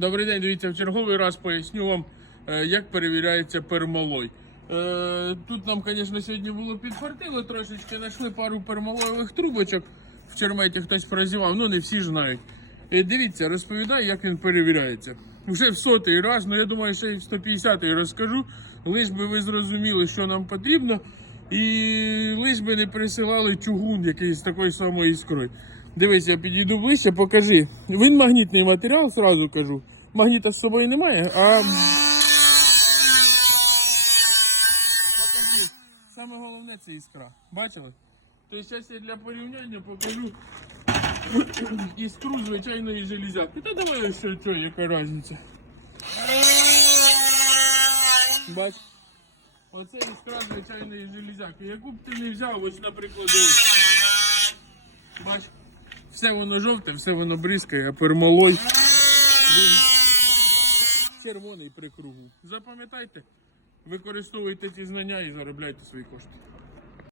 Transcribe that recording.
Добрий день, дивіться, в черговий раз поясню вам, е, як перевіряється пермалой. Е, Тут нам, звісно, сьогодні було підфартило трошечки, знайшли пару пермалоєвих трубочок. В черметі хтось прозівав, ну не всі ж знають. Е, Дивіться, розповідаю, як він перевіряється. Вже в сотий раз, ну я думаю, ще й в 150-й розкажу, лиш би ви зрозуміли, що нам потрібно, і лиш би не присилали чугун якийсь з такою самою іскрою. Дивись, я підійду ближче, покажи. Він магнітний матеріал, сразу кажу. Магніта з собою немає, а. Покажи. Саме головне це іскра. Бачили? Тобто зараз я для порівняння покажу іскру звичайної железяки. Та давай що, що, яка різниця. Бач. Оце іскра звичайної железяки. Яку б ти не взяв, ось, наприклад, ось. Бач, все воно жовте, все воно бризкає, а пермолой. він червоний при кругу. Запам'ятайте, використовуйте ці знання і заробляйте свої кошти.